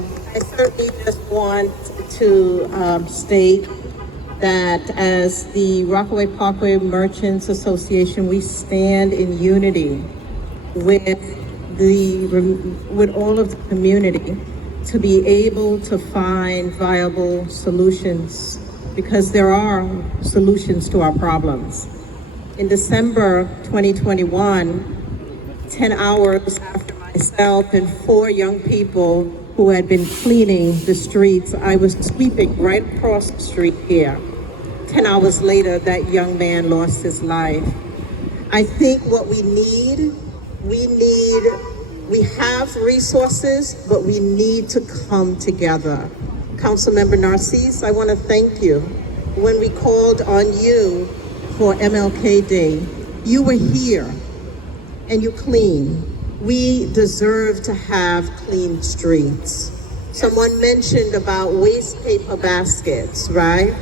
I certainly just want to state that as the Rockaway Parkway Merchants Association, we stand in unity with all of the community to be able to find viable solutions, because there are solutions to our problems. In December 2021, 10 hours after myself and 4 young people who had been cleaning the streets, I was sweeping right across the street here. 10 hours later, that young man lost his life. I think what we have resources, but we need to come together. Councilmember Narcisse, I want to thank you. When we called on you for MLK Day, you were here and you cleaned. We deserve to have clean streets. Someone mentioned about waste paper baskets, right?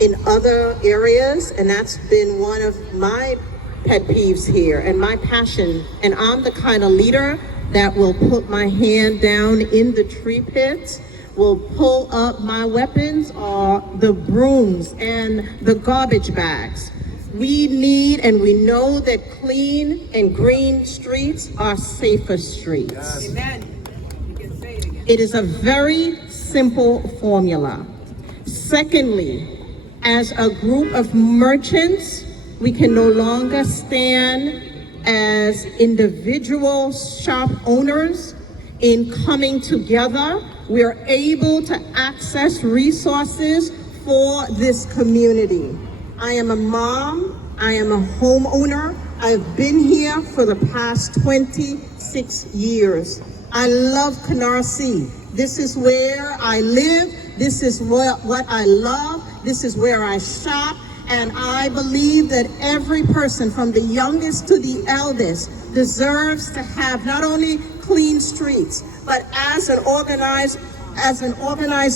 In other areas, and that's been one of my pet peeves here and my passion, and I'm the kind of leader that will put my hand down in the tree pit, will pull up my weapons or the brooms and the garbage bags. We need and we know that clean and green streets are safer streets. Yes. Amen. You can say it again. It is a very simple formula. Secondly, as a group of merchants, we can no longer stand as individual shop owners. In coming together, we are able to access resources for this community. I am a mom, I am a homeowner. I've been here for the past 26 years. I love Canarsie. This is where I live. This is what I love. This is where I shop. And I believe that every person, from the youngest to the eldest, deserves to have not only clean streets, but as an organized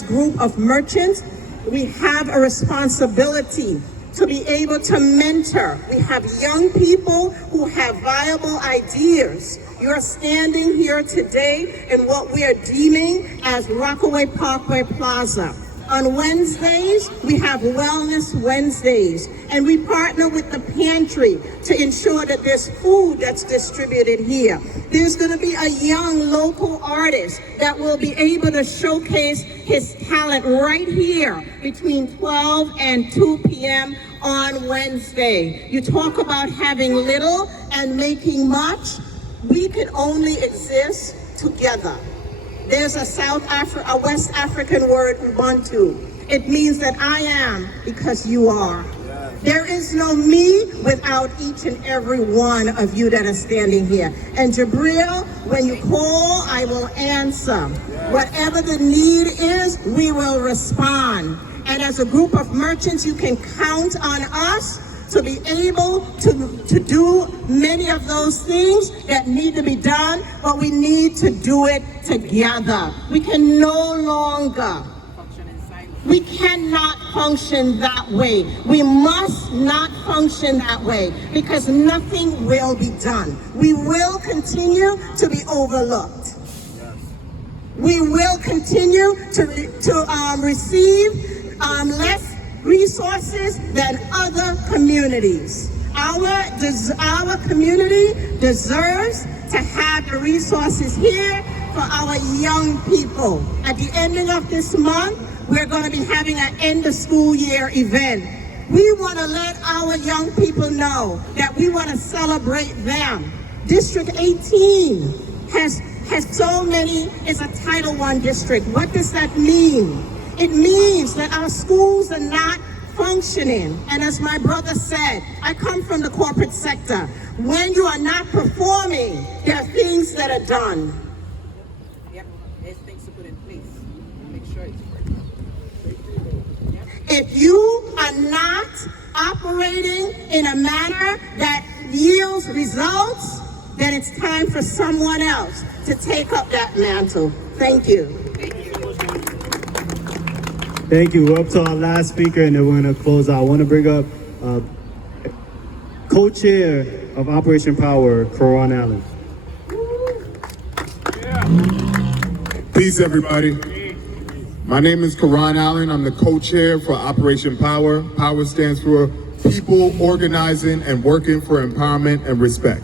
group of merchants, we have a responsibility to be able to mentor. We have young people who have viable ideas. You're standing here today in what we are deeming as Rockaway Parkway Plaza. On Wednesdays, we have Wellness Wednesdays, and we partner with the pantry to ensure that there's food that's distributed here. There's going to be a young local artist that will be able to showcase his talent right here between 12 and 2 p.m. on Wednesday. You talk about having little and making much. We can only exist together. There's a West African word, Ubuntu. It means that I am because you are. Yes. There is no me without each and every one of you that are standing here. And Jabril, when you call, I will answer. Yes. Whatever the need is, we will respond. And as a group of merchants, you can count on us to be able to do many of those things that need to be done, but we need to do it together. We can no longer, we cannot function that way. We must not function that way, because nothing will be done. We will continue to be overlooked. We will continue to receive less resources than other communities. Our community deserves to have the resources here for our young people. At the ending of this month, we're going to be having an end of school year event. We want to let our young people know that we want to celebrate them. District 18 has so many, is a Title I district. What does that mean? It means that our schools are not functioning. And as my brother said, I come from the corporate sector. When you are not performing, there are things that are done. Yep, there's things to put in place. Make sure it's working. Yep. If you are not operating in a manner that yields results, then it's time for someone else to take up that mantle. Thank you. Thank you. We're up to our last speaker, and then we're going to close out. I want to bring up co-chair of Operation Power, Coron Allen. Peace Peace, everybody. My name is Karan Allen. I'm the co-chair for Operation Power. Power stands for People Organizing and Working for Empowerment and Respect.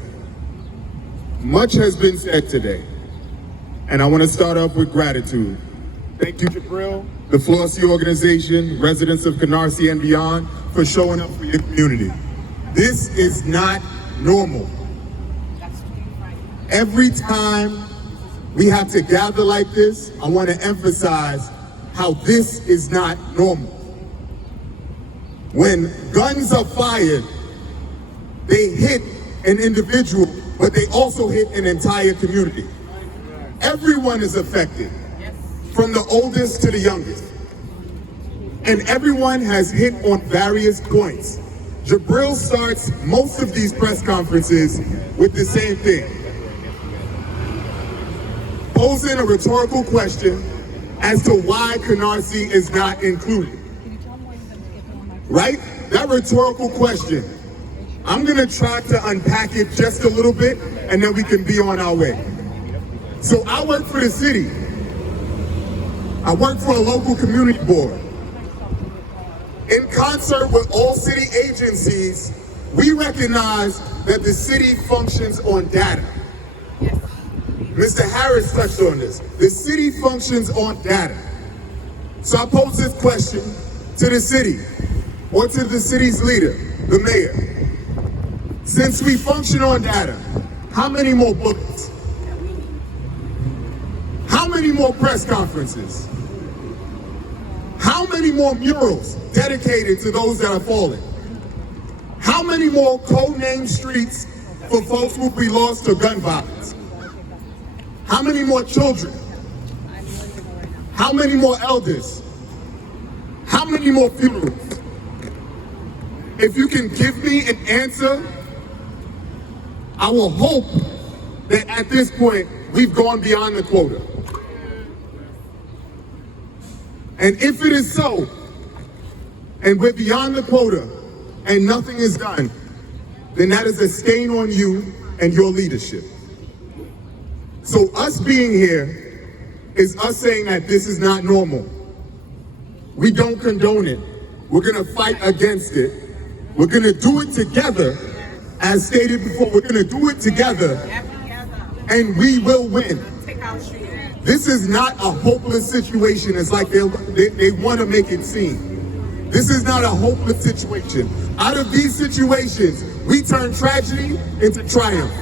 Much has been said today, and I want to start off with gratitude. Thank you, Jabril, the Flossie organization, residents of Canarsie and beyond, for showing up for your community. This is not normal. Every time we have to gather like this, I want to emphasize how this is not normal. When guns are fired, they hit an individual, but they also hit an entire community. Everyone is affected, from the oldest to the youngest. And everyone has hit on various points. Jabril starts most of these press conferences with the same thing. Posing a rhetorical question as to why Canarsie is not included. Right? That rhetorical question. I'm gonna try to unpack it just a little bit and then we can be on our way. So I work for the city. I work for a local community board. In concert with all city agencies, we recognize that the city functions on data. Mr. Harris touched on this. The city functions on data. So I pose this question to the city, or to the city's leader, the mayor. Since we function on data, how many more books? How many more press conferences? How many more murals dedicated to those that are fallen? How many more codenamed streets for folks who we lost to gun violence? How many more children? How many more elders? How many more funerals? If you can give me an answer, I will hope that at this point, we've gone beyond the quota. And if it is so, and we're beyond the quota, and nothing is done, then that is a stain on you and your leadership. So us being here is us saying that this is not normal. We don't condone it. We're gonna fight against it. We're gonna do it together. As stated before, we're gonna do it together and we will win. This is not a hopeless situation. It's like they wanna make it seem. This is not a hopeless situation. Out of these situations, we turn tragedy into triumph.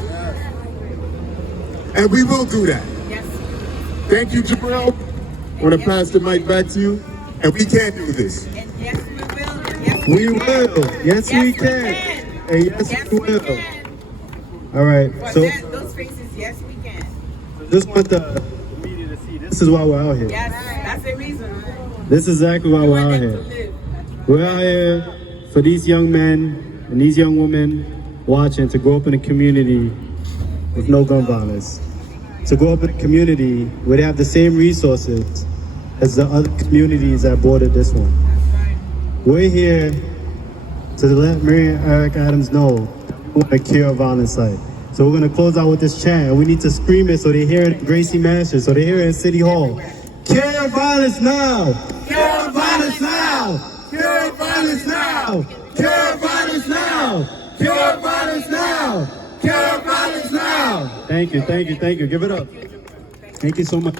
And we will do that. Yes. Thank you, Jabril. I want to pass the mic back to you. And we can do this. And yes, we will. Yes, We will. Yes, we can. And yes, we will. can. All right. For So those faces, yes, we can. just want the media to see this is why we're out here. Yes, that's the reason. This is exactly why We we're want out them here. to live. We're out here for these young men and these young women watching to grow up in a community with no gun violence. To grow up in a community where they have the same resources as the other communities that bordered this one. We're here to let Mary and Eric Adams know we want to cure a violent site. So we're going to close out with this chant, and we need to scream it so they hear it in Gracie Mansion, so they hear it in City Hall. Cure violence now! Cure violence now! Cure violence now! Cure violence now! Cure violence now! Cure violence now! Thank you, thank you, thank you. Give it up. Thank you so much.